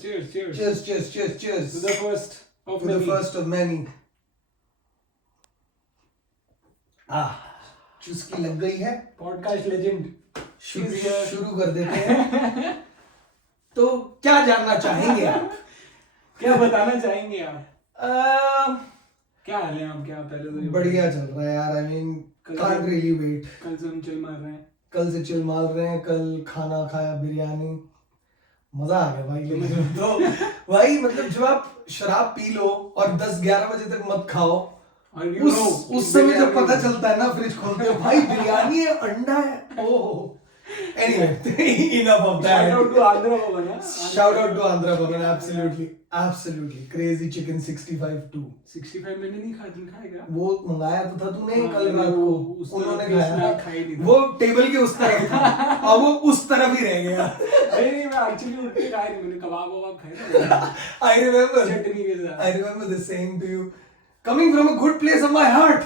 Cheers, cheers. Cheers, cheers, cheers, cheers. To the first of To many. the first of many. चुस्की लग गई है. Podcast legend. She's here. शुरू कर देते हैं. तो क्या जानना चाहेंगे आप? क्या बताना चाहेंगे आप? क्या हाल है आप? क्या पहले तो बढ़िया चल रहा है यार. I mean, can't really wait. कल से हम चिल मार रहे हैं. कल से चिल मार रहे हैं. कल खाना खाया, बिरयानी. मजा आ गया भाई. लेकिन तो भाई मतलब जब आप शराब पी लो और 10-11 बजे तक मत खाओ, उस समय जब पता चलता है ना, फ्रिज खोलते हो भाई बिरयानी है, अंडा है. ओह anyway, enough of that. Shout out to Andhra Bhavan. Shout out to Andhra Bhavan. Absolutely crazy chicken 65 too. 65 मैंने नहीं खाएगा. वो मंगाया तो था तूने कल रात को. उन्होंने खाया था. वो टेबल के उस तरफ था और वो उस तरफ ही रह गया. नहीं मैं एक्चुअली उठ के खाया नहीं. मैंने कबाब खाया. I remember. चटनी के साथ. I remember the saying to you, coming from a good place of my heart.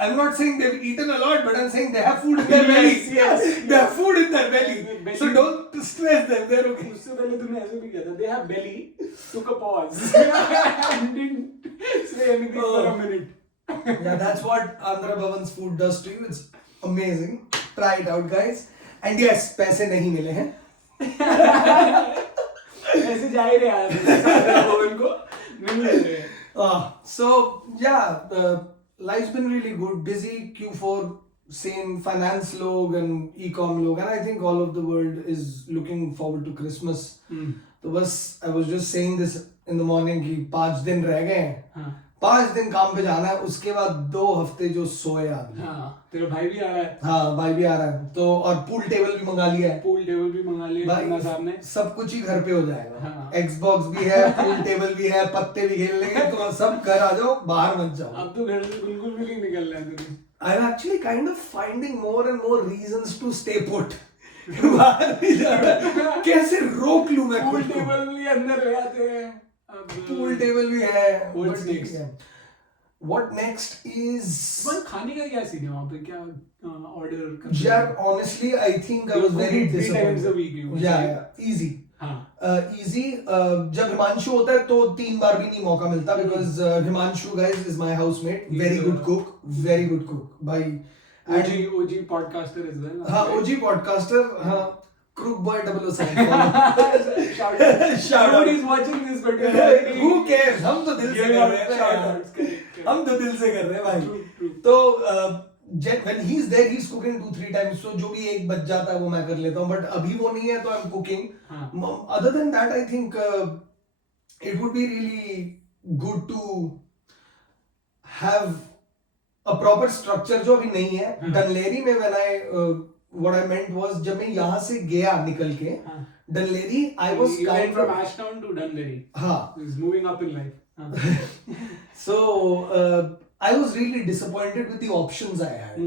I'm not saying they've eaten a lot, but I'm saying they have food in their belly. Yes. They have food in their belly. So don't stress them. They're okay. उससे पहले तुमने ऐसे भी किया था. They have belly. Took a pause. And didn't say anything for a minute. Yeah, that's what Andhra Bhavan's food does to you. It's amazing. Try it out, guys. And yes, पैसे नहीं मिले हैं. ऐसे जा ही रहे यार. आंध्रा भवन को नहीं मिल रहे. So yeah, life's been really good. Busy Q4, same finance log and e-com log, and I think all of the world is looking forward to Christmas. तो बस I was just saying this in the morning कि 5 दिन रह गए हैं. 5 दिन काम पे जाना है. उसके बाद 2 हफ्ते जो सोए आदमी. तेरा भाई भी आ रहा है. हाँ भाई भी आ रहा है. तो और पूल टेबल भी मंगा लिया है. पूल टेबल भी मंगा लिया है साहब ने. सब कुछ ही घर पे हो जाएगा. Xbox भी है, पूल टेबल भी है, पत्ते भी खेल लेंगे. तो सब घर आ जाओ, बाहर मत जाओ. अब तो घर से बिल्कुल भी नहीं निकल रहा है. I'm actually kind of finding more and more reasons to stay put. बाहर नहीं जाना. कैसे रोक लूं मैं पूल खुद को? टेबल भी अंदर ले आते हैं. पूल टेबल भी है. What's next? What next is? पर खाने का क्या सीन है वहाँ पे? क्या ऑर्डर करते हैं? यार honestly I think I was very Three times a disappointed. week. Yeah, easy. Easy. जब हिमांशु होता है तो 3 बार भी नहीं मौका मिलता because Himanshu guys is my housemate. Very good cook. Very good cook. भाई. OG podcaster as well. हाँ OG podcaster. हाँ. Crook Boy 007. Shout out. Nobody's watching this, but Who cares? हम तो दिल से कर रहे हैं. हम तो दिल से कर रहे हैं भाई. तो when he's there, he's cooking 2-3 times. So जो भी एक बच जाता है वो मैं कर लेता हूँ. But अभी वो नहीं है तो I'm cooking. Other than that, I think it would be really good to have a proper structure जो अभी नहीं है. डनलेरी में when I what I meant was जब मैं यहाँ से गया निकल के डनलेरी I was kind from Ashtown to Dunleary. हाँ. He's moving up in life. So I was really disappointed with the options I had.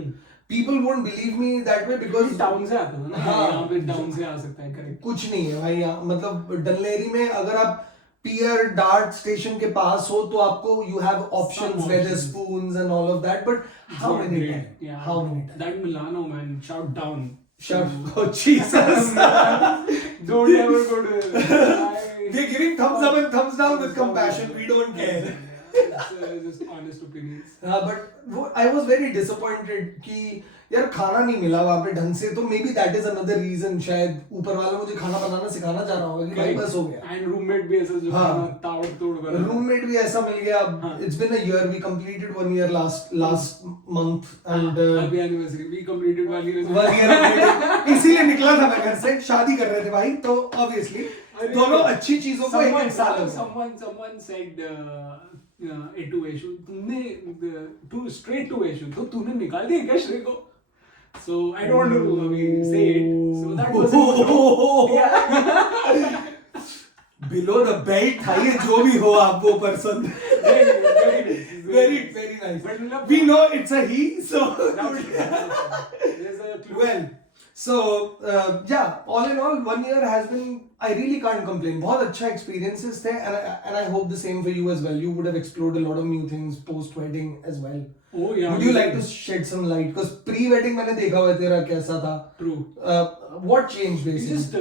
People won't believe me that way because town से आता है ना. यहाँ पे टाउन से आ सकता है. करेक्ट. कुछ नहीं है भाई यहाँ. मतलब डनलेरी में अगर आप पियर डार्ट स्टेशन के पास हो तो आपको you have options where there's spoons and all of that, but how many times? Yeah. How many times? That Milano man, shout down. Oh Jesus! Don't ever go to it. They're giving thumbs up and thumbs down with compassion. We don't care. Just honest opinions. हाँ but I was very disappointed कि यार खाना नहीं मिला वहाँ पे ढंग से. तो maybe that is another reason. शायद ऊपर वाला मुझे खाना बनाना सिखाना चाह रहा होगा कि भाई बस हो गया. And roommate भी ऐसा जो खाना ताड़ तोड़ कर. Roommate भी ऐसा मिल गया. It's been a year. We completed 1 year last month and happy anniversary. We completed 1 year. 1 year. इसीलिए निकला था मैं घर से. शादी कर रहे थे भाई. तो obviously दोनों अच्छी चीजों को एक साल हो गया. Someone said A to Eshu. तुमने straight to Eshu. तो तूने निकाल दिया क्या श्रेय को? So I don't want to say it. So that was yeah. Below the belt था ये जो भी हो आप वो person. Very nice. But we know it's a he, so well. So yeah, all in all, 1 year has been. I really can't complain. बहुत अच्छा experiences थे, and I hope the same for you as well. You would have explored a lot of new things post wedding as well. Oh yeah. Would you like to shed some light? Because pre-wedding मैंने देखा हुआ है तेरा कैसा था. True. What changed basically? You just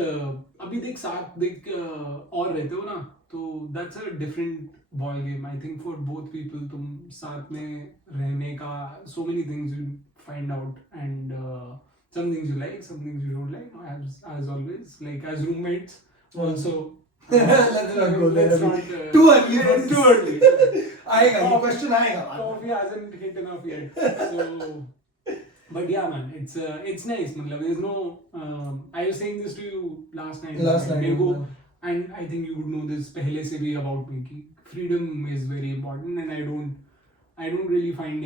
अभी देख साथ देख और रहते हो ना, तो that's a different ball game I think for both people. तुम साथ में रहने का so many things you find out, and some things you like, some things you don't like, as always, like as roommates also. Let's not go there. Let's not, Too early. yeah, too early. आएगा ये question आएगा. Coffee hasn't hit enough yet. So, but yeah, man, it's nice. मतलब there's no. I was saying this to you last night. मेरे को, and I think you would know this पहले से भी about me कि freedom is very important, and I don't really find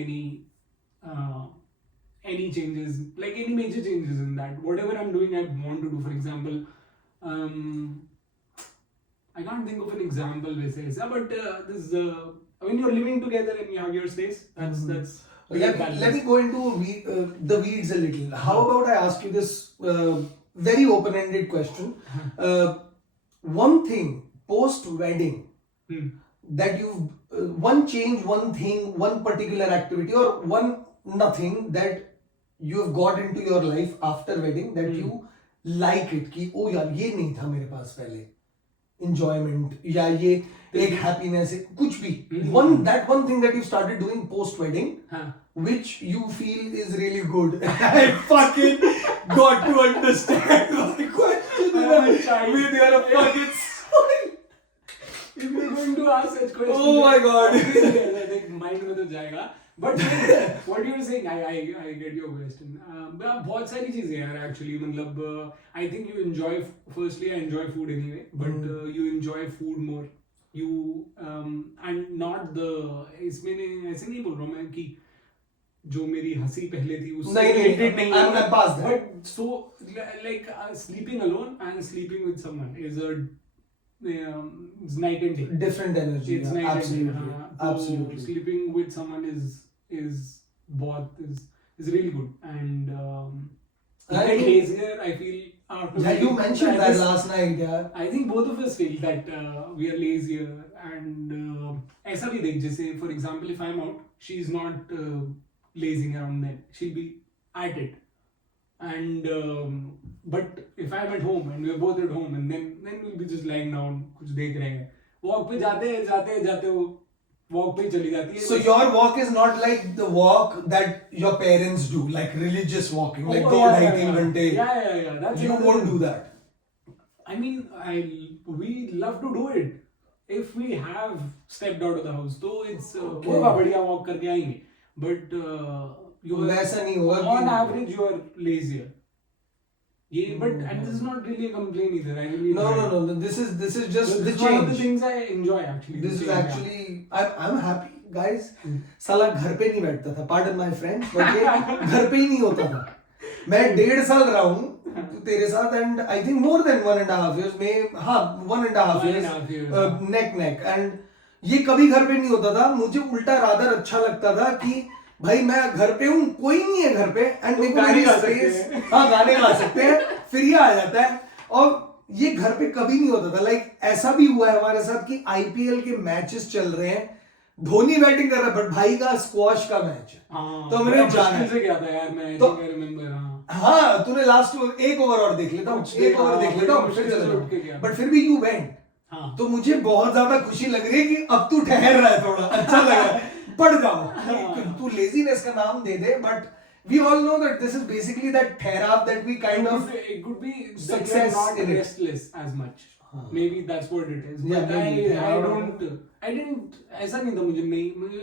any changes, like any major changes in that. Whatever I'm doing, I want to do. For example, I can't think of an example वैसे ऐसा, but this when you're living together and you have your space, that's. Let me go into the weeds a little. How about I ask you this very open-ended question? One thing post-wedding that you've one change, one thing, one particular activity, or one nothing that you have got into your life after wedding that you like it कि ओ यार ये नहीं था मेरे पास पहले, enjoyment या ये एक happiness कुछ भी, that one thing that you started doing post wedding which you feel is really good. I fucking got to understand my question with your fucking smile. If you're going to ask such questions, oh my god, I think mind में तो जाएगा. But what you were saying, I get your question. बहुत सारी चीजें यार actually, मतलब I think you enjoy, firstly I enjoy food anyway, but you enjoy food more. You and not the, इसमें ऐसे नहीं बोल रहा हूँ मैं कि जो मेरी हंसी पहले थी उससे related नहीं है. I'm past that. But so like sleeping alone and sleeping with someone is it's night and day. Different energy. It's night absolutely. and day. Absolutely. So sleeping with someone is really good, and you get lazier, I feel. Yeah, you mentioned that last night. Yeah. I think both of us feel that we are lazier, and ऐसा भी देख, जैसे for example, if I'm out, she's not lazing around then. She'll be at it. And but if I'm at home and we're both at home, and then we'll be just lying down, कुछ देख रहे हैं. Walk पे जाते वो walk पे चली जाती है. So your walk is not like the walk that your parents do, like religious walking, like दो ढाई तीन घंटे. Yeah. That's you won't do that. I mean, we love to do it if we have stepped out of the house. So it's होगा बढ़िया walk करके आएंगे. But वैसा नहीं होगा. On average, you are lazier. Yeah, but and this is not really a complaint either. I really no. This is just the change. One of the things I enjoy actually. This is actually I'm happy, guys. साला घर पे नहीं बैठता था. Pardon my French, but ये घर पे ही नहीं होता था. मैं 1.5 साल रहा हूँ तेरे साथ, and I think more than 1.5 years. में हाँ 1.5 years neck and ये कभी घर पे नहीं होता था. मुझे उल्टा रादर अच्छा लगता था कि भाई मैं घर पे हूँ, कोई नहीं है घर पे, एंड मेरे को गाने गा सकते हैं, फिर ये आ जाता है. और ये घर पे कभी नहीं होता था. लाइक ऐसा भी हुआ है हमारे साथ कि आईपीएल के मैचेस चल रहे हैं, धोनी बैटिंग कर रहा है, बट भाई का स्क्वॉश का मैच है, तो मैंने जाना है. क्या था यार, मैं तो रिमेंबर. हाँ तूने लास्ट एक ओवर और देख लेता हूँ, एक ओवर देख लेता हूँ, फिर चला. बट फिर भी यू वेंट. तो मुझे बहुत ज्यादा खुशी लग रही है कि अब तू ठहर रहा है, थोड़ा अच्छा लग रहा है. पढ़ जाओ, तू लेजीनेस का नाम दे दे, but we all know that this is basically that ठहराव that we kind of it could be success not in restless as much. Maybe that's what it is. Yeah, but I didn't ऐसा नहीं था. मुझे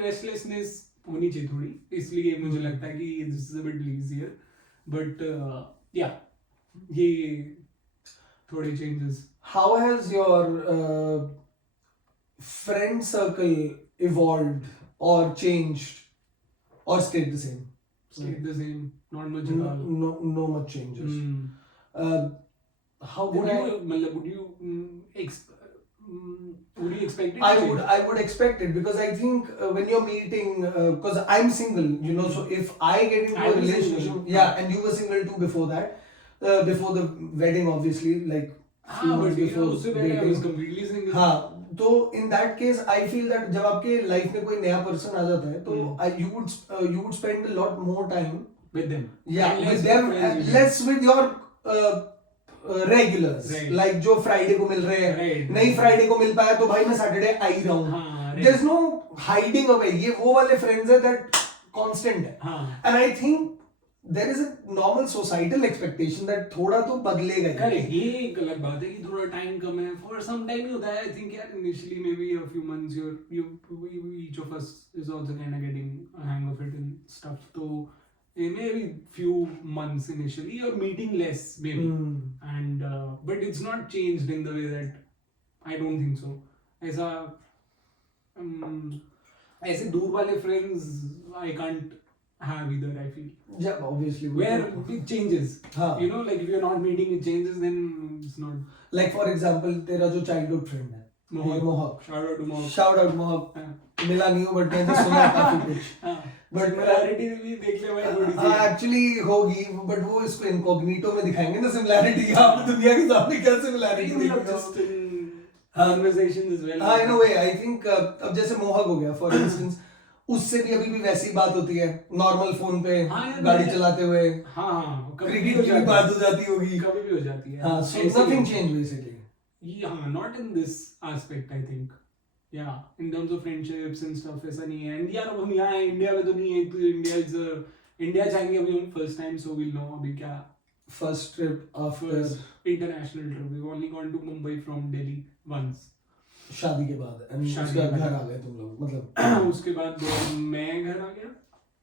restlessness होनी चाहिए थोड़ी, इसलिए मुझे लगता है कि this is a bit lazier. But yeah, ये थोड़े changes. How has your friend circle evolved or changed or stayed the same? Stayed the same, not much at all. No much changes. How would you expect it? I would expect it, because I think when you're meeting, because I'm single, you know, so if I get into a relationship, and you were single too before that, before the wedding obviously, like few months before dating. I was completely single. हाँ, तो in that case I feel that जब आपके life में कोई नया person आ जाता है, तो you would spend a lot more time with them. Yeah, with them, less with your regulars like जो फ्राइडे को मिल रहे हैं, नहीं फ्राइडे को मिल पाया तो भाई मैं सैटरडे आ ही रहा हूँ. There is no hiding away. ये वो वाले फ्रेंड्स है दैट कांस्टेंट है. And I think there is a normal societal expectation that थोड़ा तो बदलेगा. करेक्ट. ये एक अलग बात है कि थोड़ा टाइम कम है. फॉर सम टाइम ही होता है. आई थिंक यार initially may be a few months you each of us is also kind of getting a hang of it and stuff. So maybe few months initially or meeting less maybe. And but it's not changed in the way that I don't think so. ऐसा ऐसे दूर वाले friends I can't have either. I feel. Yeah, obviously. Where it changes. You know, like if you're not meeting, it changes. Then it's not. Like for example, तेरा जो childhood friend है, Mohawk. Shout out to Mohawk. Shout out Mohawk. मिला नहीं हूँ but मैंने सुना काफी कुछ. But similarity भी देख ले भाई थोड़ी सी. हाँ actually होगी but वो इसको incognito में दिखाएंगे ना similarity. आप दुनिया के सामने क्या similarity देखेंगे? Just in conversations as well. हाँ in a way I think अब जैसे Mohawk हो गया for instance. उससे भी अभी भी वैसी बात होती है नॉर्मल फोन पे गाड़ी चलाते हुए. हाँ क्रिकेट की भी बात हो जाती होगी. कभी भी हो जाती है. हाँ so nothing changed basically. Yeah, not in this aspect I think. Yeah, in terms of friendships and stuff ऐसा नहीं है. And यार अब हम यहाँ इंडिया में तो नहीं है. तो इंडिया जाएंगे अभी हम first time so we'll know अभी क्या. First trip after international trip. We've only gone to Mumbai from Delhi once. शादी के बाद. उसके बाद घर आ गए तुम लोग मतलब. उसके बाद मैं घर आ गया.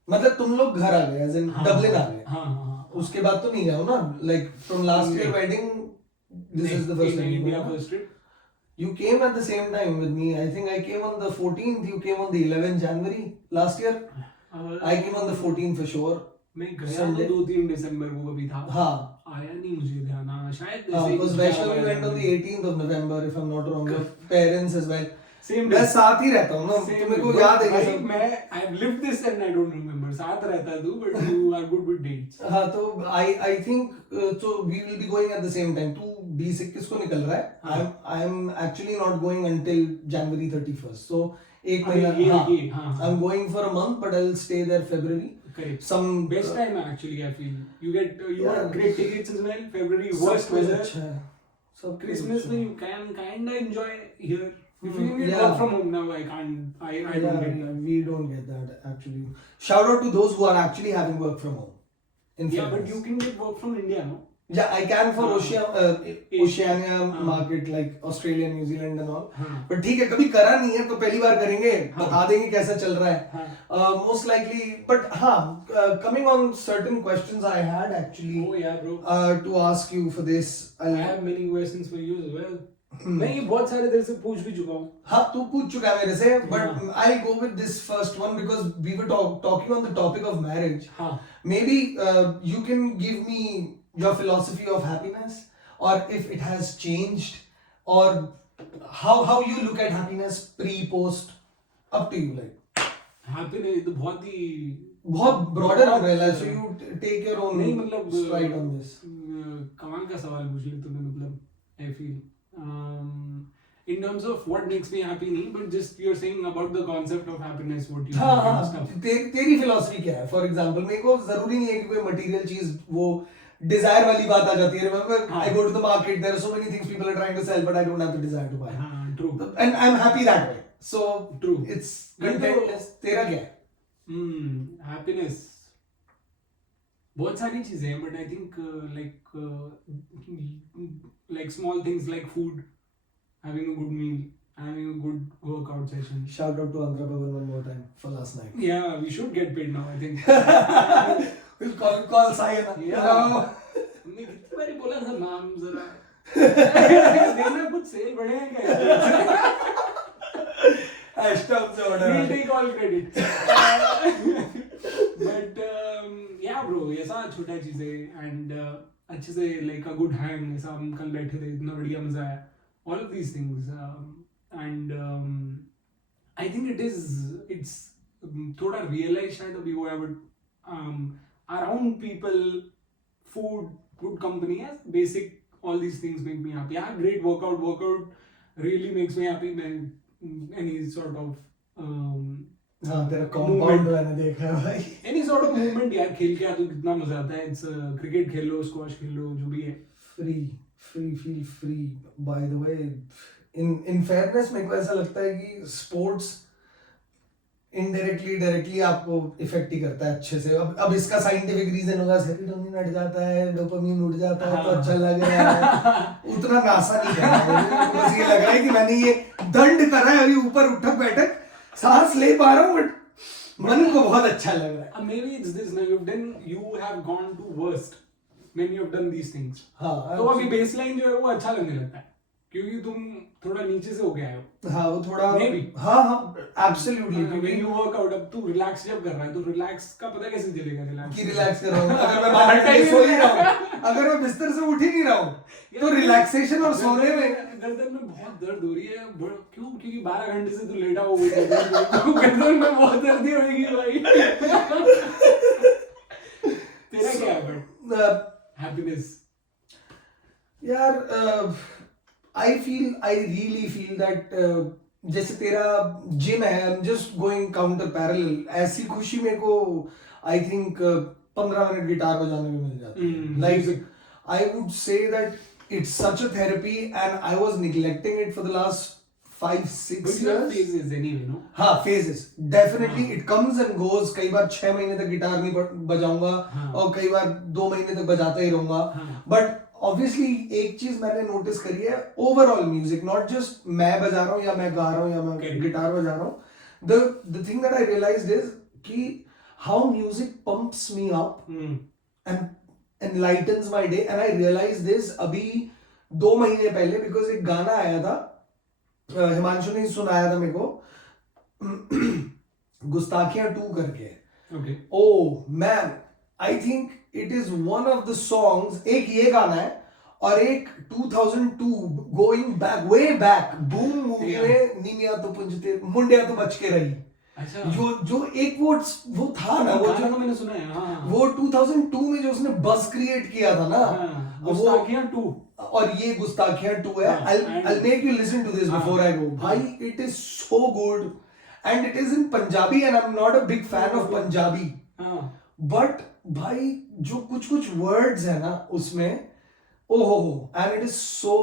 मतलब तुम लोग घर आ गए as in डबलिन आ गए. हाँ. उसके बाद तो नहीं गए हो ना. Like from last year wedding this is the first time. India first trip. You came at the same time with me. I think I came on the 14th. You came on the 11th January last year. I came on the 14th for sure. मैं गया तो 2-3 दिसंबर को अभी था. हाँ. आया नहीं मुझे ध्यान. शायद because Vaishnavi went on the 18th of November if I'm not wrong. Your parents as well. Same. मैं साथ ही रहता हूँ ना. तुम्हें को याद है सब. मैं I've lived this and I don't remember. साथ रहता है तू but you are good with dates. हाँ तो I think so we will be going at the same time. तू 20-21 को निकल रहा है. I'm actually not going until January 31st. So एक महीना. I'm going for a month but I'll stay there February. Correct. Some best time actually I feel. You get got great tickets as well. February worst weather. Christmas में you can kinda enjoy here. If you need work from home now, I can't. I don't get that. We don't get that actually. Shout out to those who are actually having work from home. Yeah, but you can get work from India, no? Yeah, I can for Oceania market like Australia, New Zealand and all. But ठीक है कभी करा नहीं है तो पहली बार करेंगे. बता देंगे कैसा चल रहा है. Most likely, but हाँ, coming on certain questions I had actually. Oh yeah, bro. To ask you for this. I have many questions for you as well. मैं ये बहुत सारे देर से पूछ भी चुका हूँ. हाँ तू पूछ चुका है मेरे से. But I'll go with this first one because we were talking on the topic of marriage. Maybe you can give me your philosophy of happiness or if it has changed or how you look at happiness pre-post. Up to you like. Happiness तो बहुत broader umbrella है. So you take your own stride on this. कमाल का सवाल पूछ लिया तूने मतलब. I feel. In terms of what makes me happy नहीं, but just you're saying about the concept of happiness, what you हाँ तेरी philosophy क्या है? For example, मेरे को जरूरी नहीं है कि कोई material चीज वो desire वाली बात आ जाती है. Remember, I go to the market, there are so many things people are trying to sell, but I don't have the desire to buy. True. And I'm happy that way. So true. It's contentless. तेरा क्या है? Happiness. बहुत सारी चीजें हैं, but I think like small things like food, having a good meal, having a good workout session. Shout out to Andhra Bhavan one more time for last night. Yeah, we should get paid now. I think. We'll call Sayana. Yeah. हमने कितनी बारी बोला था नाम जरा. देना कुछ cell बढ़े हैं क्या? Hashtag से order. We'll take all credit. But yeah bro, ऐसा छोटा चीजें and अच्छे से like a good hang. ऐसा हम कल बैठे थे इतना बढ़िया मजा आया. All of these things and I think it's थोड़ा realize शायद अभी हुआ है but around people, food, good company, yes, basic all these things make me happy. Yeah, great workout really makes me happy. Any sort of हाँ तेरा compound मैंने देखा है भाई. Any sort of movement यार खेल के तो कितना मजा आता है. It's cricket खेल लो, squash खेल लो, जो भी है. feel free. By the way, in fairness मेरे को ऐसा लगता है कि sports इनडायरेक्टली डायरेक्टली आपको इफेक्ट ही करता है अच्छे से. अब इसका साइंटिफिक रीजन होगा, सेरोटोनिन हट जाता है, डोपामिन उठ जाता है, तो अच्छा लग रहा है. उतना नासा नहीं कर रहा है. बस ये लग रहा है कि मैंने ये दंड करा है, अभी ऊपर उठक बैठक सांस ले पा रहा हूँ, बट मन को बहुत अच्छा लग रहा है. Maybe it's this now you have gone to worst when you have done these things. हाँ, तो अभी बेसलाइन जो है वो अच्छा लगने लगता है क्योंकि तुम थोड़ा नीचे से होके आए हो. हाँ वो थोड़ा Maybe. हाँ absolutely. When you work out, अब तू रिलैक्स जब कर रहा है तो रिलैक्स का पता कैसे चलेगा? कि रिलैक्स कर रहा हूँ. अगर मैं बाहर टाइम सो ही रहा हूँ, अगर मैं बिस्तर से उठ ही नहीं रहा हूँ, तो रिलैक्सेशन और सोने में गर्दन में बहुत दर्द हो रही है. क्यों? क्योंकि 12 घंटे से तू लेटा हुआ है. गर्दन में बहुत दर्द ही होगी भाई. तेरा क्या है बट हैप्पीनेस? यार I really feel that जैसे तेरा जिम है, I'm just going counter parallel. ऐसी खुशी मेरे को I think 15 मिनट गिटार बजाने में मिल जाती है. Like I would say that it's such a therapy and I was neglecting it for the last 5-6 years. Phases anyway, no? हाँ phases. Definitely it comes and goes. कई बार 6 महीने तक guitar नहीं बजाऊंगा और कई बार 2 महीने तक बजाता ही रहूंगा. But obviously एक चीज मैंने नोटिस करी है, ओवरऑल म्यूजिक, नॉट जस्ट मैं बजा रहा हूँ या मैं गा रहा हूँ या मैं गिटार बजा रहा हूँ. The thing that I realised is कि how music pumps me up and enlightens my day. And I realise this अभी 2 महीने पहले, बिकॉज एक गाना आया था, हिमांशु ने सुनाया था मेरे को, गुस्ताखियां 2 करके. Okay. Oh man, I think it is one of the songs. एक ये गाना है और एक 2002 going back, way back, Boom movie में नीमिया तो पुंजते मुंडिया तो बच के रही. अच्छा. जो एक वो था ना, वो जो मैंने सुना है. हाँ. वो 2002 में जो उसने बस क्रिएट किया था ना, गुस्ताखियां 2 और ये गुस्ताखियां 2 है. I'll make you listen to this before I go. भाई it is so good and it is in Punjabi and I'm not a big fan of Punjabi. But भाई जो कुछ वर्ड्स है ना उसमें, ओहो, and it is so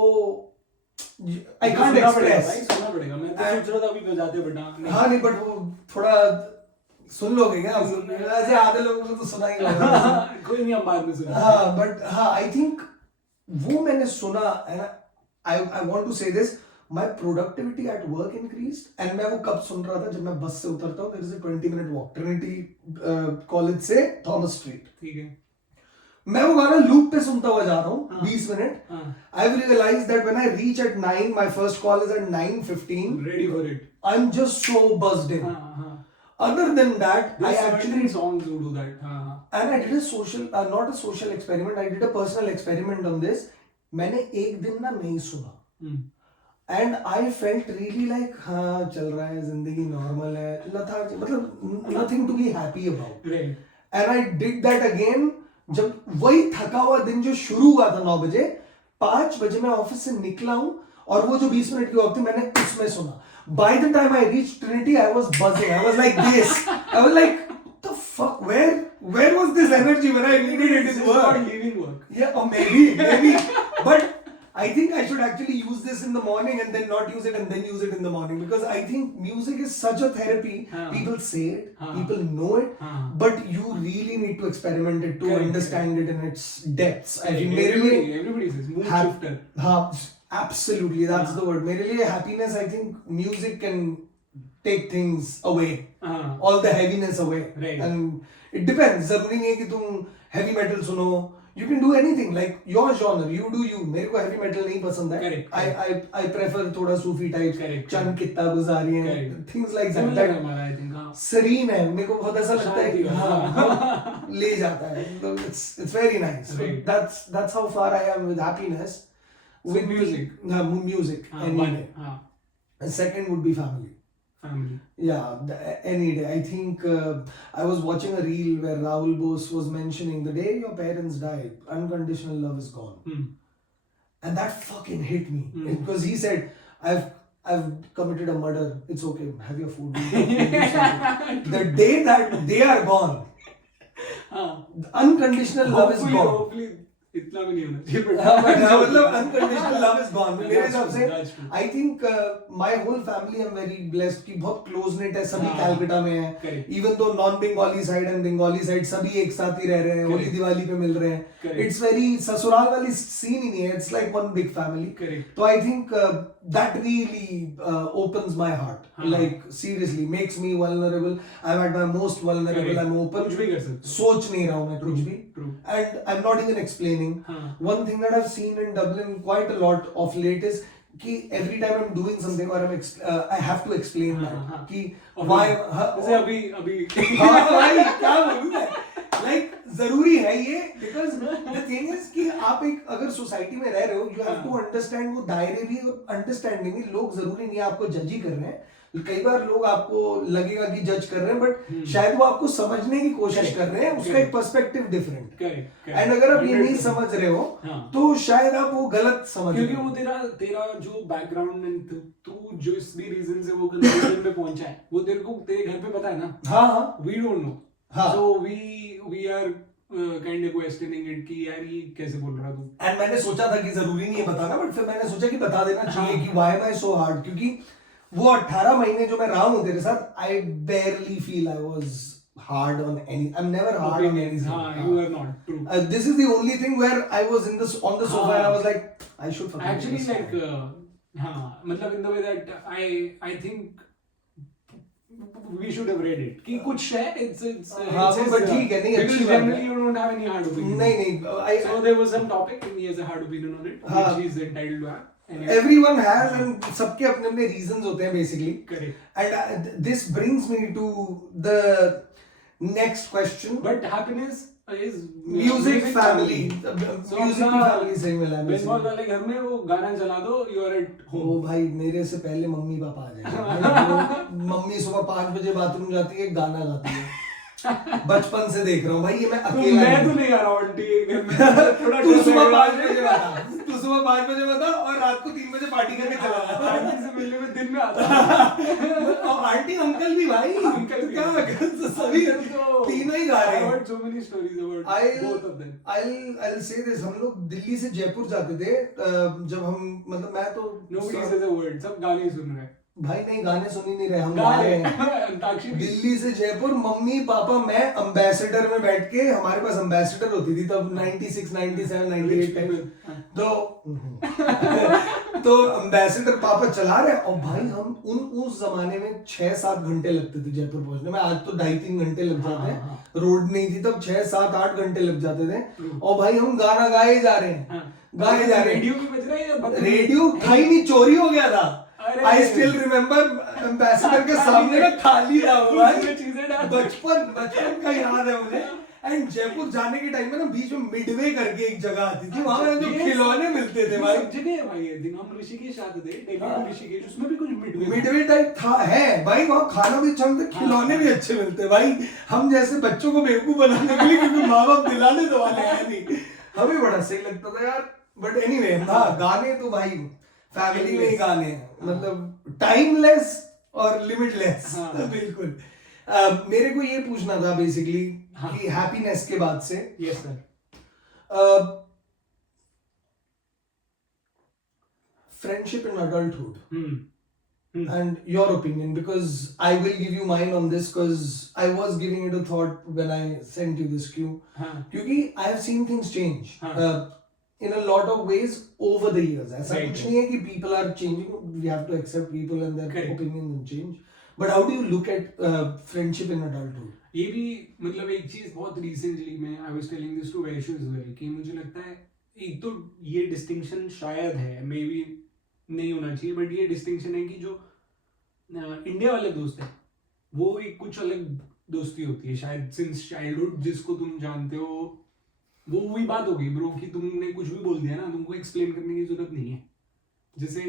I can't express. सुनना पड़ेगा. मैं तो सोच रहा था अभी बजाते बट हाँ नहीं, बट वो थोड़ा सुन लोगे क्या? ऐसे आधे लोगों को तो सुना ही होगा. कोई नहीं, हम बाद में सुना. हाँ बट हाँ आई थिंक वो मैंने सुना एंड आई वांट टू से this, my productivity at work increased. And मैं वो कब सुन रहा था? जब मैं बस से उतरता हूँ, there is a 20 minute walk Trinity College से थॉमस स्ट्रीट. ठीक है. मैं वो गाना लूप पे सुनता हुआ जा रहा हूँ 20 minute. I realise that when I reach at 9, my first call is at 9:15. Ready for it. I am just so buzzed in. Other than that, I actually songs who do that. And I did a social, not a social experiment. I did a personal experiment on this. मैंने एक दिन ना नहीं सुना. And I felt really like हाँ चल रहा है, जिंदगी नॉर्मल है, lethargy, मतलब nothing to be happy about. Right. And I did that again जब वही थका हुआ दिन जो शुरू हुआ था 9 बजे, 5 बजे मैं ऑफिस से निकला हूँ और वो जो 20 मिनट की वक्त थी मैंने उसमें सुना. By the time I reached Trinity, I was buzzing. I was like this. I was like, what the fuck? Where was this energy when I needed it in work? Leaving work. Yeah, or maybe. But I think I should actually use this in the morning and then not use it and then use it in the morning, because I think music is such a therapy. People say it, people know it, but you really need to experiment it to understand it in its depths. I think everybody says mood shifter. Absolutely, that's the word. मेरे लिए happiness, I think music can take things away, all the heaviness away. Right. And it depends. जरूरी नहीं है कि तुम heavy metal सुनो. You can do anything, like your genre. You do you. मेरे को heavy metal नहीं पसंद है. Correct. I prefer थोड़ा सूफी type. चंद कितना गुजारी है. Things like that. That हमारा I think. serene है. मेरे को बहुत ऐसा लगता है कि हाँ ले जाता है. It's very nice. Right. That's how far I am with happiness. With music. Music. Any day. And second would be family. Yeah, any day. I think I was watching a reel where Rahul Bose was mentioning the day your parents died, unconditional love is gone. And that fucking hit me. Because he said, I've committed a murder. It's okay. Have your food. The day that they are gone, unconditional love is gone. Hopefully इतना भी नहीं होना चाहिए मतलब unconditional love is gone. मेरे That's हिसाब true, से that's true. I think my whole family I'm very blessed कि बहुत close knit है, सभी हाँ, कैलकाटा में है. correct. Even though non-Bengali side and Bengali side सभी एक साथ ही रह रहे हैं, होली Correct. दिवाली पे मिल रहे हैं. Correct. It's very ससुराल वाली scene ही नहीं है. It's like one big family. Correct. तो I think that really opens my heart. हाँ. Like seriously makes me vulnerable. I'm at my most vulnerable. Correct. I'm open. कुछ भी कर सकते हो. सोच नहीं रहा हूँ मैं कुछ भी. True. And I'm not even explaining. हाँ. One thing that I've seen in Dublin quite a lot of late is कि every time I'm doing something or I have to explain हाँ, that हाँ. कि और why जैसे अभी हाँ भाई क्या बोलूं मैं like जरूरी है ये because the thing is कि आप एक अगर सोसाइटी में रह रहे हो you have to understand वो दायरे भी अंडरस्टैंडिंग भी लोग जरूरी नहीं है आपको जज ही कर रहे हैं कई बार लोग आपको लगेगा कि जज कर रहे हैं बट शायद वो आपको समझने की कोशिश कर रहे हैं उसका एक पर्सपेक्टिव डिफरेंट एंड अगर आप ये नहीं समझ रहे हो तो शायद आप वो गलत समझ रहे हो क्योंकि वो तेरा जो बैकग्राउंड एंड तू जो इस भी रीजन से वो कंक्लूजन पे पहुंचा है वो तेरे को तेरे घर पे पता है ना. हाँ we don't know. So we are kind of questioning it कि यार ये कैसे बोल रहा तू. एंड मैंने सोचा था कि जरूरी नहीं है बताना बट फिर मैंने सोचा कि बता देना चाहिए कि why am I so hard क्योंकि वो 18 महीने जो मैं रहा हूँ तेरे साथ आई barely feel I was hard on any I'm never hard on anything. You are not. True. This is the only thing where I was on the sofa and I was like I should fucking actually like हाँ मतलब in the way that I think we should have read it कि कुछ है it's हाँ but ठीक है नहीं because generally you don't have any hard opinion. नहीं so there was some topic and he has a hard opinion on it which he is entitled to have. Everyone has and सबके अपने अपने reasons होते हैं basically. Correct. And this brings me to the next question. But happiness is music family. So music family से मिला है. बेंगोल वाले घर में वो गाना चला दो you are at home. ओ भाई मेरे से पहले मम्मी पापा आ जाएंगे. मम्मी सुबह 5 बजे बाथरूम जाती है गाना गाती है. बचपन से देख रहा हूँ भाई ये मैं अकेला मैं तो नहीं आ रहा हूँ आंटी घर में. तू सुबह 5 बजे बता तू सुबह 5 बजे बता और रात को 3 बजे पार्टी करके चला जाता. आंटी से मिलने में दिन में आता. और आंटी अंकल भी भाई अंकल क्या सभी तीनों ही गा रहे हैं. so many stories about both of them. I'll say this हम लोग दिल्ली से जयपुर जाते थे जब हम मतलब मैं तो nobody says a word सब गाने ही सुन रहे हैं. भाई नहीं गाने सुन ही नहीं रहे हम गा रहे हैं. दिल्ली से जयपुर मम्मी पापा मैं एम्बेसडर में बैठ के हमारे पास एम्बेसडर होती थी तब 96 97 98 टाइम तो एम्बेसडर पापा चला रहे और भाई हम उस जमाने में 6-7 घंटे लगते थे जयपुर पहुंचने में. आज तो 2.5-3 घंटे लग जाते हैं. रोड नहीं थी तब 6-7-8 घंटे लग जाते थे और भाई हम गाना गाए जा रहे हैं गाए जा रहे हैं. रेडियो भी बज रहा है रेडियो था ही नहीं चोरी हो गया था. I still remember एम्बेसडर के सामने ना थाली था भाई बचपन का याद है मुझे. एंड जयपुर जाने के टाइम में ना बीच में मिडवे करके एक जगह आती थी वहां में जो खिलौने मिलते थे भाई. जगह है भाई ये दिन हम ऋषिकेश आते थे दिल्ली में ऋषिकेश उसमें भी कुछ मिडवे टाइप था है भाई. वहाँ खाना भी अच्छा मिलता खिलौने भी अच्छे मिलते भाई. हम जैसे बच्चों को बेवकूफ बनाने के लिए क्योंकि माँ बाप दिलाने तो वाले हैं नहीं हमें बड़ा सही लगता था यार. बट एनीवे हाँ गाने तो भाई फैमिली में ही गाने हैं मतलब टाइमलेस और लिमिटलेस. बिल्कुल. मेरे को ये पूछना था बेसिकली कि हैप्पीनेस के बाद से yes sir friendship in adulthood and your opinion because I will give you mine on this because I was giving it a thought when I sent you this cue क्योंकि I have seen things change in a lot of ways over the years. ऐसा कुछ नहीं है कि people are changing. We have to accept people and their opinions and change. But how do you look at friendship in adulthood? ये भी मतलब एक चीज बहुत recently मैं I was telling this to Vaishu as well कि मुझे लगता है एक तो ये distinction शायद है मे बी नहीं होना चाहिए बट ये distinction है कि जो इंडिया वाले दोस्त हैं वो एक कुछ अलग दोस्ती होती है शायद since childhood जिसको तुम जानते हो वो वही बात हो गई ब्रो कि तुमने कुछ भी बोल दिया ना तुमको एक्सप्लेन करने की जरूरत नहीं है. जैसे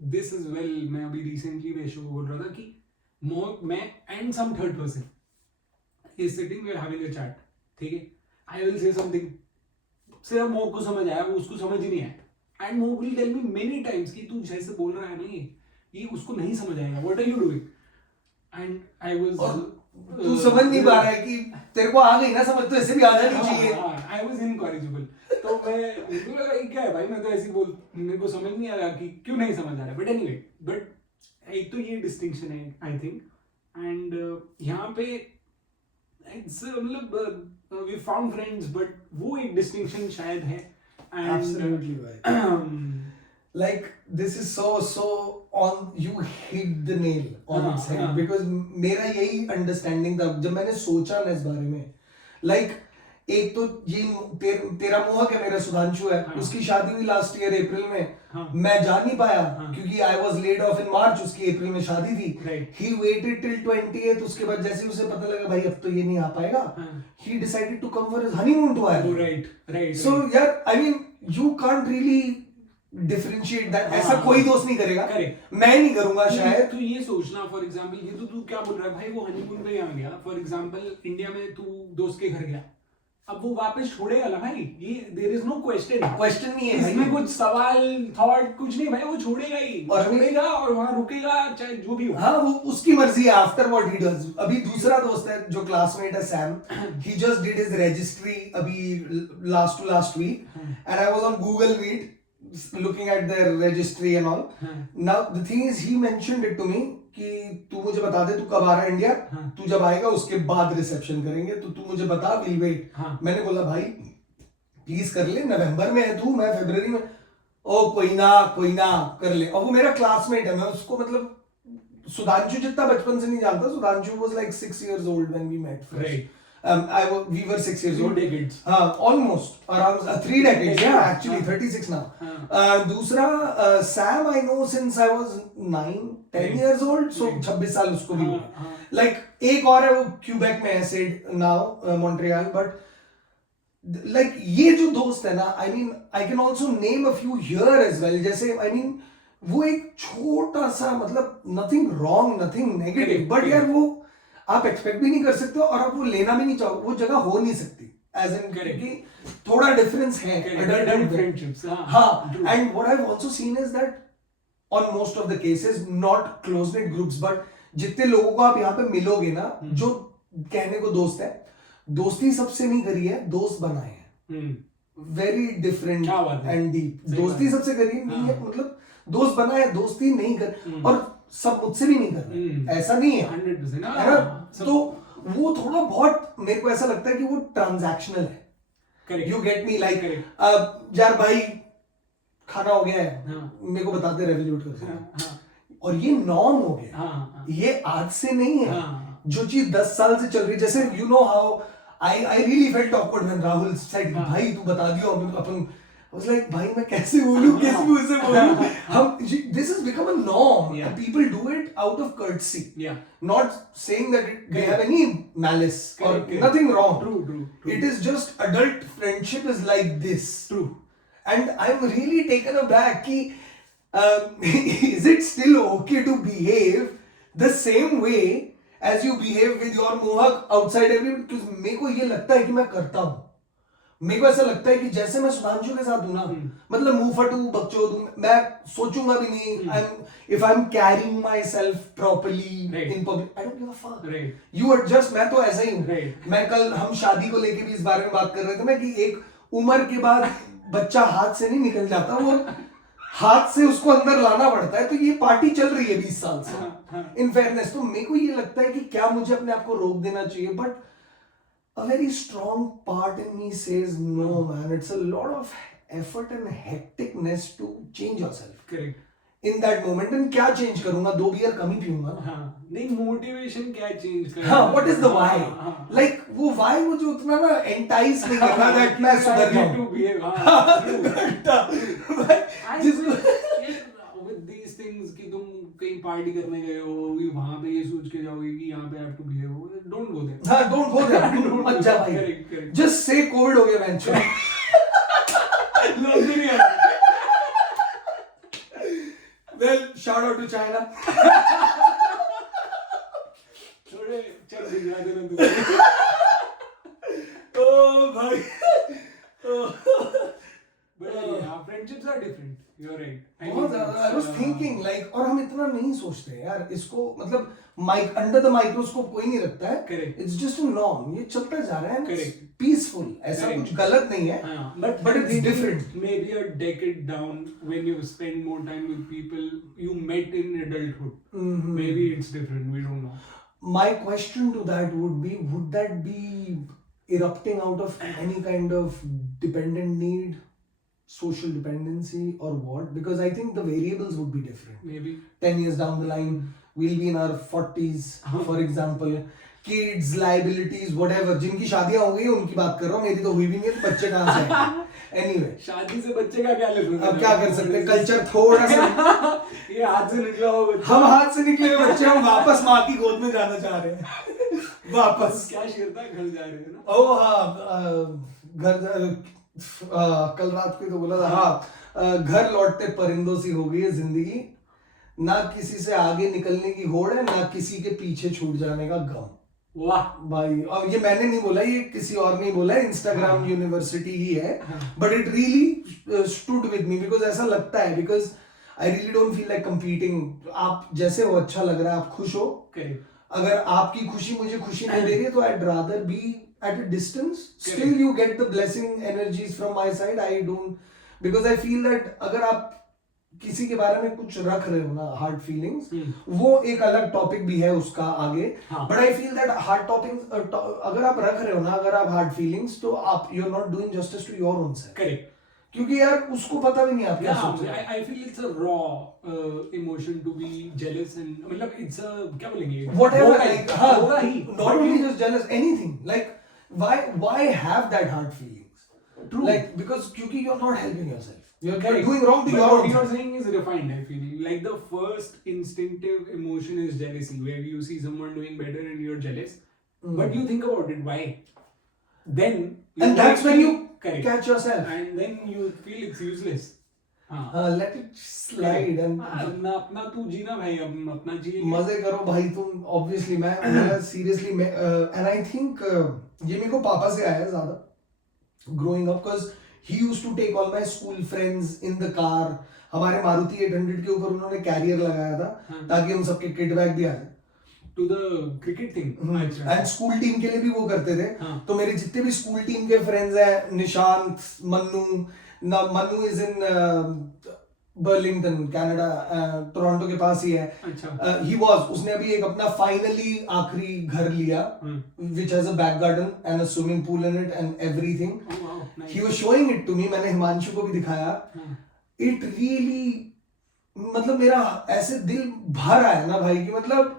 दिस इज वेल मैं अभी रिसेंटली वेशो को बोल रहा था कि मैं and some third person is sitting we are having a chat ठीक है. आई विल से समथिंग सिर्फ मोक को समझ आया वो उसको समझ ही नहीं आया and Mok will tell me many times कि तू जैसे बोल रहा है ना ये उसको नहीं समझ आएगा what are you doing and I was तू समझ नहीं पा रहा है कि तेरे को आ गई ना समझ, तो ऐसे भी आ जानी चाहिए। I was incorrigible. तो मैं मुझे लगा ये क्या है भाई, मैं तो ऐसे ही बोल, मेरे को समझ नहीं आ रहा कि क्यों नहीं समझ आ रहा, बट एनीवे, बट एक तो ये डिस्टिंक्शन है आई थिंक, एंड यहाँ पे इट्स मतलब वी फाउंड फ्रेंड्स, बट वो एक डिस्टिंक्शन शायद है। Absolutely right. Like this is so on, you hit the nail on its head, because मेरा यही understanding था जब मैंने सोचा ना इस बारे में, like एक तो ये तेरा मोहक है, मेरा सुधांशु है, उसकी शादी हुई लास्ट ईयर अप्रैल में, मैं जा नहीं पाया क्योंकि आई वाज लेड ऑफ इन मार्च, उसकी अप्रैल में शादी थी, ही वेटेड टिल 20th, उसके बाद जैसे ही उसे पता लगा भाई अब तो ये नहीं आ पाएगा, he decided to come for his honeymoon to Ireland, right. So यार I mean you can't really differentiate that, ऐसा कोई दोस्त नहीं करेगा, मैं नहीं करूंगा शायद। तू ये सोचना, फॉर एग्जांपल ये तो तू क्या बोल रहा है भाई, वो हनीमून पे आ गया, फॉर एग्जांपल इंडिया में तू दोस्त के घर गया, अब वो वापस छोड़ेगा ना भाई, ये देयर इज नो क्वेश्चन नहीं है इसमें, कुछ सवाल थॉट कुछ नहीं भाई, वो छोड़ेगा ही, और छोड़ेगा और वहां रुकेगा चाहे जो भी हो। हाँ, वो उसकी मर्जी है, आफ्टर व्हाट ही डज। अभी दूसरा दोस्त है जो क्लासमेट है Sam, he just did his registry अभी last week, and I was on Google Meet looking at their registry and all. Now the thing is he mentioned it to me कि तू मुझे बता दे तू कब आ रहा है इंडिया, तू जब आएगा उसके बाद रिसेप्शन करेंगे, तो तू मुझे बता, विल वेट। मैंने बोला भाई प्लीज कर ले, नवंबर में है तू, मैं फरवरी में, ओ कोई ना कर ले। और वो मेरा क्लासमेट है, मैं उसको मतलब सुधांशु जितना बचपन से नहीं जानता, Sudhanshu was like 6 years old when we met first. Right. We were 6 years old. 2 decades. Almost around 3 decades. Yeah, actually 36 now. दूसरा Sam I know since I was 9-10 years old, so 26 साल उसको भी हुए। Like एक और है वो क्यूबेक में है, Sid now Montreal, but like ये जो दोस्त है ना, I mean I can also name a few here as well, जैसे I mean वो एक छोटा सा मतलब nothing wrong, nothing negative, but यार वो आप एक्सपेक्ट भी नहीं कर सकते हो और आप वो लेना भी नहीं चाहोगे, वो जगह हो नहीं सकती, एज इन क्योंकि थोड़ा डिफरेंस है एडल्ट फ्रेंडशिप्स। हाँ, and what I have also seen is that on most of the cases, not close net groups, but जितने लोगों को आप यहाँ पे मिलोगे ना, जो कहने को दोस्त है, दोस्ती सबसे नहीं करी है, दोस्त बनाए हैं, वेरी डिफरेंट एंड डीप। दोस्ती सबसे करी नहीं है, मतलब दोस्त बनाए, दोस्ती नहीं कर, और सब मुझसे भी नहीं कर रहे, ऐसा नहीं है 100%, है ना। तो वो थोड़ा बहुत मेरे को ऐसा लगता है कि वो ट्रांजैक्शनल है, यू गेट मी, लाइक यार भाई खाना हो गया है, मेरे को बताते रेवोल्यूट कर, और ये नॉर्म हो गया, ये आज से नहीं है, जो चीज 10 साल से चल रही, जैसे you know how I really felt awkward when Rahul said भाई तू बता दियो अपन, I was like, भाई मैं कैसे बोलूं, किस मुंह से बोलूं, हम this has become a norm, and people do it out of courtesy, not saying that they have any malice or nothing wrong. True. It is just adult friendship is like this. True. And I'm really taken aback कि is it still okay to behave the same way as you behave with your mohawk outside everyone? Because मेरे को ये लगता है कि मैं करता हूँ, मेरे को ऐसा लगता है कि जैसे मैं सुधांशु के साथ हूं ना, मतलब मुंह फटू बकचोद हूं, मैं सोचूंगा भी नहीं, if I'm carrying myself properly in public, I don't give a fuck. You adjust, मैं तो ऐसा ही हूं। मैं कल हम शादी को लेके भी इस बारे में बात कर रहे थे ना, कि एक उम्र के बाद बच्चा हाथ से नहीं निकल जाता, वो हाथ से उसको अंदर लाना पड़ता है, तो ये पार्टी चल रही है 20 साल से इन फेयरनेस। तो मेरे को ये लगता है कि क्या मुझे अपने आप को रोक देना चाहिए, but a very strong part in me says no man, it's a lot of effort and hecticness to change yourself. Correct. In that moment, and क्या change करूँगा, 2 beer कम ही पीऊँगा। हाँ, नहीं motivation क्या change करेगा? हाँ, what is the why? Like वो why मुझे उतना ना entice नहीं कर रहा that मैं सुधर जाऊँ। With these things कि तुम कहीं पार्टी करने गए हो, वहां पे ये सोच के जाओगे कि यहाँ पे have to behave, don't go there. हाँ, don't go there, मत जा भाई। Correct. Just say COVID हो गया बेंच में। Well, shout out to China. थोड़े चल दिखा देना तुझे। Oh भाई। But yeah, friendships are different. You're right. I was thinking like, और हम इतना नहीं सोचते हैं यार इसको, मतलब माइक अंडर द माइक्रोस्कोप कोई नहीं रखता है. Correct. It's just a norm, ये चलता जा रहा है. Correct. पीसफुल, ऐसा Correct. कुछ गलत नहीं है. But it's different. Maybe a decade down, when you spend more time with people you met in adulthood, maybe it's different. We don't know. My question to that would that be erupting out of any kind of dependent need, social dependency, or what? Because I think the variables would be different. Maybe 10 years down the line, we'll be in our 40s, for example. Kids, liabilities, whatever. जिनकी शादियां हो गई उनकी बात कर रहा हूँ, मेरी तो हुई भी नहीं है, तो बच्चे कहाँ से आएंगे? Anyway, शादी से बच्चे का क्या लेना? अब क्या कर सकते हैं? कल्चर थोड़ा सा ये हाथ से निकला हो बच्चा. हम हाथ से निकले हुए बच्चे, हम वापस माँ की गोद में जाना चाह रहे हैं. वापस क्या शेर था, घर जा रहे हैं ना? ओ हाँ, कल रात को तो बोला था. हाँ, घर लौटते परिंदों सी हो गई है जिंदगी, ना किसी से आगे निकलने की होड़ है, ना किसी के पीछे छूट जाने का गम. वाह भाई, अब ये मैंने नहीं बोला, ये किसी और ने बोला है, इंस्टाग्राम यूनिवर्सिटी ही है. But it really stood with me, because ऐसा लगता है, because I really don't feel like competing. आप जैसे हो, अच्छा लग रहा है, आप खुश हो. अगर आपकी खुशी मुझे खुशी नहीं दे रही है, तो I'd rather be at a distance. Still you get the blessing energies from my side. I don't, because I feel that अगर आप किसी के बारे में कुछ रख रहे हो ना, हार्ड फीलिंग्स, वो एक अलग टॉपिक भी है उसका आगे. But I feel that hard topics अगर आप रख रहे हो ना, अगर आप हार्ड फीलिंग्स, तो आप you are not doing justice to your own self. Correct. क्योंकि यार उसको पता भी नहीं आप क्या सोच रहे हैं. I feel it's a raw emotion to be jealous and मतलब it's a क्या बोलेंगे, whatever, like होगा ही. not only just jealous, anything like why have that hard feelings? True. Like because क्योंकि you're not helping yourself, you're Correct. doing wrong to But your what own you're self. saying is refined. I feel like the first instinctive emotion is jealousy, where you see someone doing better and you're jealous. But you think about it, why? Then And that's when you correct. catch yourself. And then you feel it's useless. Let it slide and अपना तू जीना भाई, अब अपना जी. मजे करो भाई तुम. Obviously मैं seriously मैं and I think ये मेरे को पापा से आया ज्यादा growing up, because he used to take all my school friends in the car. हमारे मारुति 800 के ऊपर उन्होंने कैरियर लगाया था ताकि हम सबके किट बैग भी आ जाए. To the cricket thing. And school team के लिए भी वो करते थे. तो मेरे जितने भी स्कूल टीम के फ्रेंड्स हैं, Nishant, Mannu is in Burlington, Canada, Toronto के पास ही है. ही वाज, उसने अभी एक अपना फाइनली आखिरी घर लिया, which has a back garden and a swimming pool in it and everything. He was showing it to me. मैंने हिमांशु को भी दिखाया. इट रियली, मतलब मेरा ऐसे दिल भर आया ना भाई कि मतलब.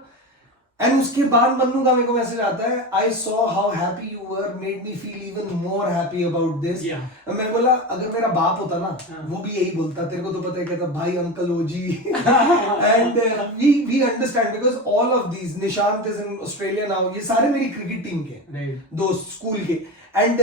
एंड उसके बाद मन्नू का मेरे को मैसेज आता है, I saw how happy you were, made me feel even more happy about this. मैंने बोला अगर मेरा बाप होता ना, वो भी यही बोलता, तेरे को तो पता है, कहता भाई uncle OG. And we understand, because all of these, Nishant is in Australia now, ये सारे मेरी क्रिकेट टीम के दोस्त स्कूल के. एंड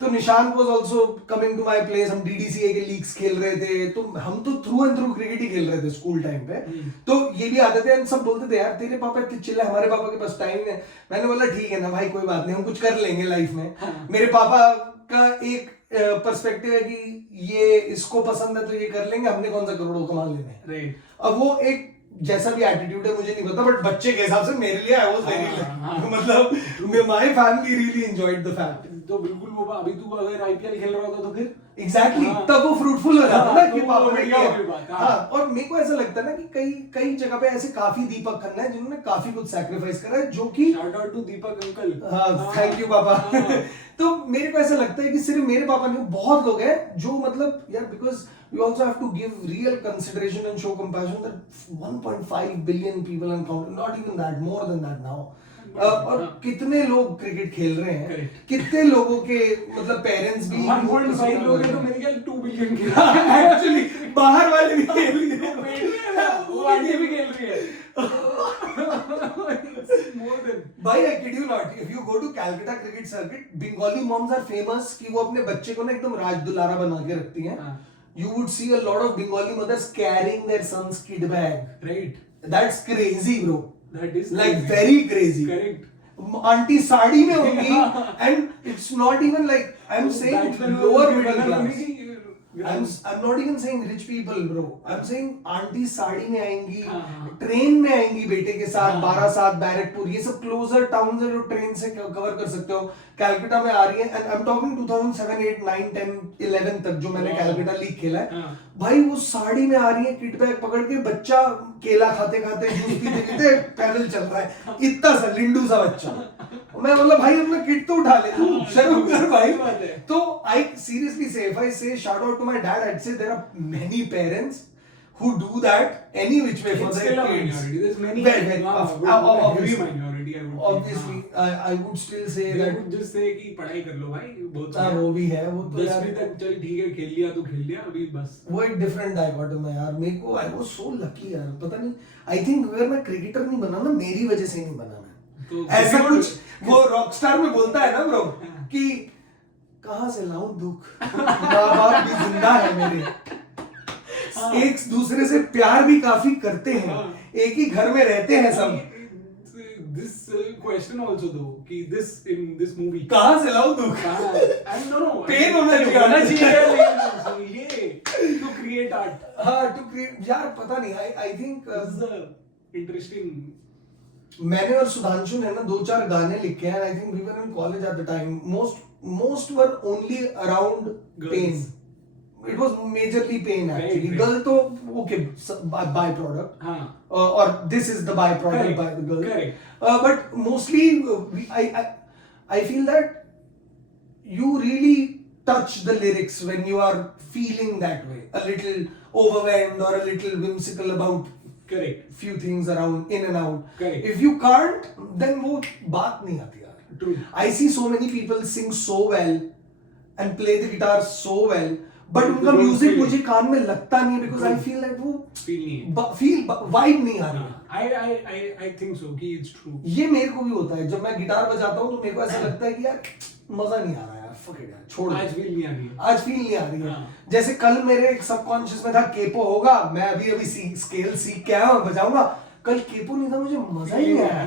तो Nishant was also coming to my place. हम डीडीसीए के लीग्स खेल रहे थे, तो हम तो थ्रू एंड थ्रू क्रिकेट ही खेल रहे थे स्कूल टाइम पे. तो ये भी आते थे, सब बोलते थे यार तेरे पापा इतने चिल्ला, हमारे पापा के पास टाइम है. मैंने बोला ठीक है ना भाई, कोई बात नहीं, हम कुछ कर लेंगे लाइफ में. मेरे पापा का एक पर्सपेक्टिव है कि ये इसको पसंद है तो ये कर लेंगे, हमने कौन सा करोड़ों कमा लेने हैं. अब वो एक जैसा भी एटीट्यूड है मुझे नहीं पता, बट बच्चे के हिसाब से मेरे लिए आई वाज वेरी, मतलब my family really enjoyed the fact. तो बिल्कुल वो, अभी तू अगर आईपीएल खेल रहा होता तो फिर एग्जैक्टली तब वो फ्रूटफुल हो जाता ना कि पापा ने किया. हाँ, और मेरे को ऐसा लगता है ना कि कई जगह पे ऐसे काफी दीपक खन्ना है जिन्होंने काफी कुछ सैक्रिफाइस करा है, जो कि shout out to Deepak uncle. हाँ, थैंक यू पापा. तो मेरे को ऐसा लगता है कि सिर्फ मेरे पापा नहीं, बहुत लोग हैं जो मतलब यार, because you also have to give real consideration and show compassion that 1.5 billion people and count, not even that, more than that now. और कितने लोग क्रिकेट खेल रहे हैं, कितने लोगों के मतलब पेरेंट्स भी 1.5 लोग हैं, तो मेरे ख्याल 2 बिलियन के एक्चुअली बाहर वाले भी खेल रहे हैं, वो आगे भी खेल रही है. भाई I kid you not, if you go to Calcutta cricket circuit, Bengali moms are famous कि वो अपने बच्चे को ना एकदम राज दुलारा बना के रखती हैं. You would see a lot of Bengali mothers carrying their son's kid bag. Right. That's crazy, bro. That is like crazy. very crazy. Correct. Auntie sari में होगी and it's not even like I'm saying lower middle class. I'm not even saying rich people, bro. I'm saying aunty sari में आएंगी, हाँ. Train में आएंगी बेटे के साथ, हाँ. 12/7 बैरकपुर, ये सब क्लोजर टाउन है जो ट्रेन से कवर कर सकते हो. कैलकाटा में आ रही है, एंड आई एम टॉकिंग 2007, 8, 9, 10, 11 तक जो मैंने कैलकाटा लीग खेला है. हाँ. भाई वो साड़ी में आ रही है, किट बैग पकड़ के, बच्चा केला खाते खाते जूस पीते पीते पैदल चल रहा है, इतना सा लिंडू सा बच्चा. मैं मतलब भाई अपना किट तो उठा ले, तू शर्म कर भाई. तो आई सीरियसली से, इफ आई से shout out to my dad, I'd say there are many parents who do that any which way for It's their still a kids. minority. There's many. Very, Heavy minority. I would say. obviously, I would still say They that. would just say कि पढ़ाई कर लो भाई, बहुत हाँ, वो भी है, वो तो 10वीं तक चल ठीक है, खेल लिया तो खेल लिया, अभी बस. वो एक डिफरेंट डाइकोटम है यार. मेरे को आई वाज सो लकी यार, पता नहीं, आई थिंक अगर मैं क्रिकेटर नहीं बना ना, मेरी वजह से नहीं बना मैं. तो ऐसा कुछ वो रॉकस्टार में बोलता है ना ब्रो, कि कहाँ से लाऊं दुख, माँ बाप भी जिंदा है मेरे, एक दूसरे से प्यार भी काफी करते हैं, एक ही घर में रहते हैं सब. This question also though कि in this movie कहाँ से लाऊं दुख, no पेन होना चाहिए लेकिन ये to create art. हाँ, टू क्रिएट यार, पता नहीं, आई थिंक interesting. मैंने और सुधांशु ने ना 2-4 गाने लिखे हैं. I think we were in college at the time. Most were only around pen. It was majorly pen actually. Girl तो ओके, बाय प्रोडक्ट, और this is the by product by the girl, but mostly I feel that you really touch the lyrics when you are feeling that way, a little overwhelmed or a little whimsical about Correct. few things around, in and out. Correct. If you can't, then वो बात नहीं आती यार. True. I see so many people sing so well and play the guitar so well, but But उनका they don't music feel मुझे it. कान में लगता नहीं है, because I feel like वो Feel नहीं है. feel vibe नहीं आ रही. I think so कि it's true. ये मेरे को भी होता है, जब मैं गिटार बजाता हूँ तो मेरे को ऐसा लगता है कि यार मजा नहीं आ रहा यार, fuck it यार, छोड़. आज feel नहीं आ रही है. आज फील नहीं आ रही है. हाँ. जैसे कल मेरे एक सबकॉन्शियस में था केपो होगा, मैं अभी स्केल सीख के आया हूं, बजाऊंगा. कल केपो नहीं था, मुझे मजा ही नहीं आया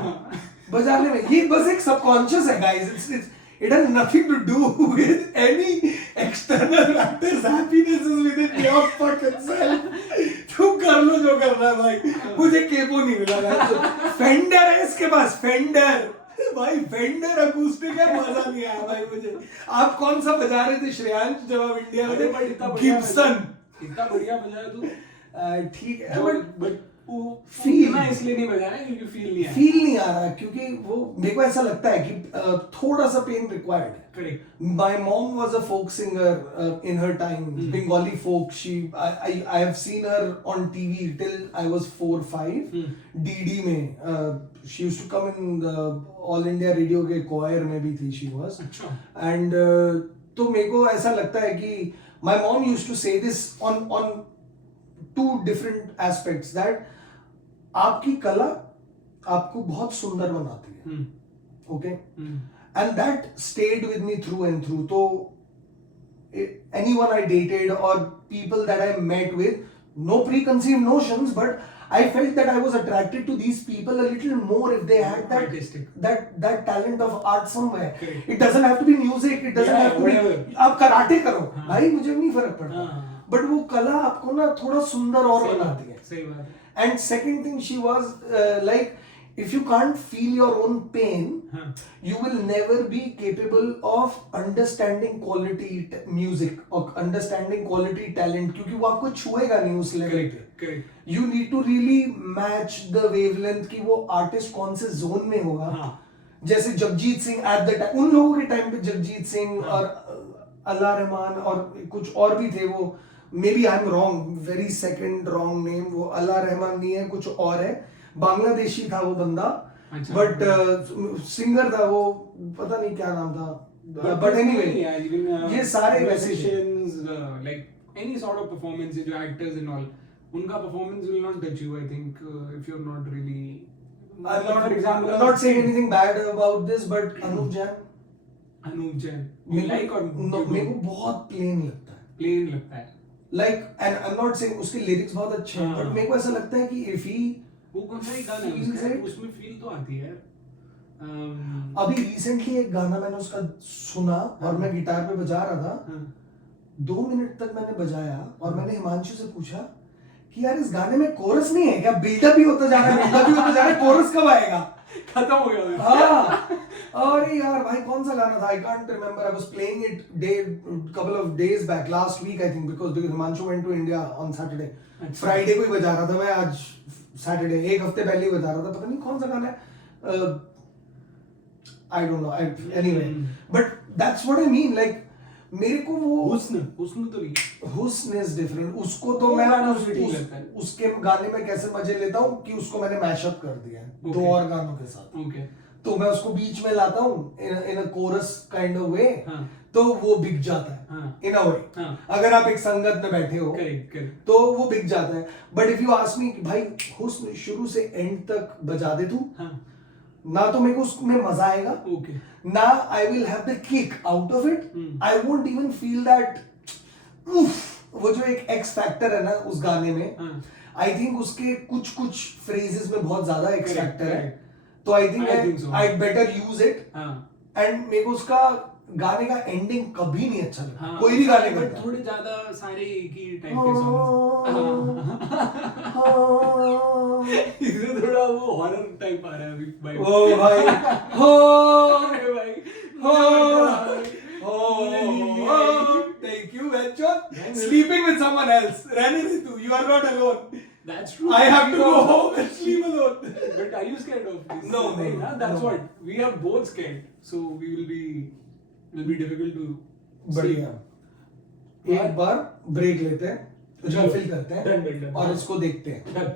बजाने में. ये बस एक सबकॉन्शियस है guys. It has nothing to do with any external factors. Happiness is within your fucking self. तुम कर लो जो करना है भाई. मुझे केपो नहीं मिला भाई. फेंडर है इसके पास, फेंडर भाई, फेंडर अकूस्टिक है, मजा नहीं आया भाई मुझे. आप कौन सा बजा रहे थे श्रेयांश जब आप इंडिया में थे? गिब्सन. इतना बढ़िया बजाया तू. ठीक है, बट Feel. मैं इसलिए नहीं बजाया क्योंकि फील नहीं आया. फील नहीं आ रहा, क्योंकि वो मेरे को ऐसा लगता है कि थोड़ा सा पेन रिक्वायर्ड है. Correct. My mom was a folk singer in her time, Bengali folk. I have seen her on TV till I was 4-5. DD में she used to come in the All India Radio के choir में भी थी, she was. अच्छा. And तो मेरे को ऐसा लगता है कि my mom used to say this on two different aspects, that आपकी कला आपको बहुत सुंदर बनाती है. Okay, and that stayed with me through and through. तो anyone I dated or people that I met with, no preconceived notions, but I felt that I was attracted to these people a little more if they had Artistic. that talent of art somewhere. Correct. It doesn't have to be music, it doesn't Yeah, have to whatever. be आप karate करो भाई, मुझे नहीं फर्क पड़ता, हाँ. But वो कला आपको ना थोड़ा सुंदर और बनाती है. सही बात है. And second thing, she was like, if you can't feel your own pain, you will never be capable of understanding quality music or understanding quality talent, क्योंकि वो आपको छुएगा नहीं उस लेवल पे. Correct. You need to really match the wavelength कि वो artist कौन से जोन में होगा. जैसे Jagjit Singh eight the time, उन लोगों के टाइम पे जगजीत सिंह और अल्लाह रहमान और कुछ और भी थे. वो maybe I am wrong, very second wrong name, वो अल्लाह रहमान नहीं है, कुछ और है, बांग्लादेशी था वो बंदा, बट सिंगर था वो, पता नहीं क्या नाम था. बट एनीवे, ये सारे वैसे like any sort of performance, जो actors and all, उनका performance will not touch you, I think, if you're not really. I'm not saying anything bad about this, but Anup Jain, you like or no? मेरे को बहुत plain लगता है. Plain लगता है. Like, and I'm not saying उसके lyrics बहुत अच्छे हैं, but मेरे को ऐसा लगता है कि if he, वो कौन सा ही गाना है उसमें फील तो आती है. अभी रिसेंटली एक गाना मैंने उसका सुना और मैं गिटार पे बजा रहा था. 2 मिनट तक मैंने बजाया और मैंने हिमांशु से पूछा कि यार इस गाने में कोरस नहीं है क्या? बिल्डअप ही होता जा रहा है, बिल्डअप ही होता जा रहा है, कोरस कब आएगा? खत्म हो गया। हाँ, अरे यार भाई कौन सा गाना था? I can't remember, I was playing it couple of days back, last week I think, because Himanshu went to India on Saturday. Friday को ही बजा रहा था मैं, आज सैटरडे, एक हफ्ते पहले ही बजा रहा था, पता नहीं कौन सा गाना है, I don't know, anyway, but that's what I mean, like मेरे को वो हुस्न तो नहीं, हुस्न इज डिफरेंट, उसको तो वो मैं गाना मुझे ठीक लगता है। उसके गाने में कैसे मजे लेता हूँ कि उसको मैंने मैशअप कर दिया है दो और गानों के साथ, ओके, तो मैं उसको बीच में लाता हूँ इन अ कोरस काइंड ऑफ वे, तो वो बिक जाता है इन अ वे। अगर आप एक संगत में बैठे हो तो वो बिक जाता है, but if you ask me भाई हुस्न शुरू से एंड तक बजा दे तू, ना तो मेरे को उसमें मजा आएगा, ओके, ना I will have the kick out of it, I won't even feel that वो जो एक एक्स फैक्टर है ना उस गाने में, आई थिंक उसके कुछ फ्रेजेस में बहुत ज्यादा एक्स फैक्टर है, तो I think I better use it, and मेरे को उसका गाने का एंडिंग कभी नहीं अच्छा लगा, कोई भी गाने का, थोड़े ज्यादा सारे एक ही टाइप के सॉन्ग, इसमें थोड़ा वो हॉरर टाइप आ रहा है अभी भाई, ओ भाई, हो भाई, thank you Venture, sleeping with someone else, Rani Ritu, you are not alone. That's true. I have to go home and sleep alone. But are you scared of this? No, that's no. what we are both scared. So it'll be difficult to. बढ़िया, एक बार break लेते हैं, refill करते हैं Done. और इसको देखते हैं। Done.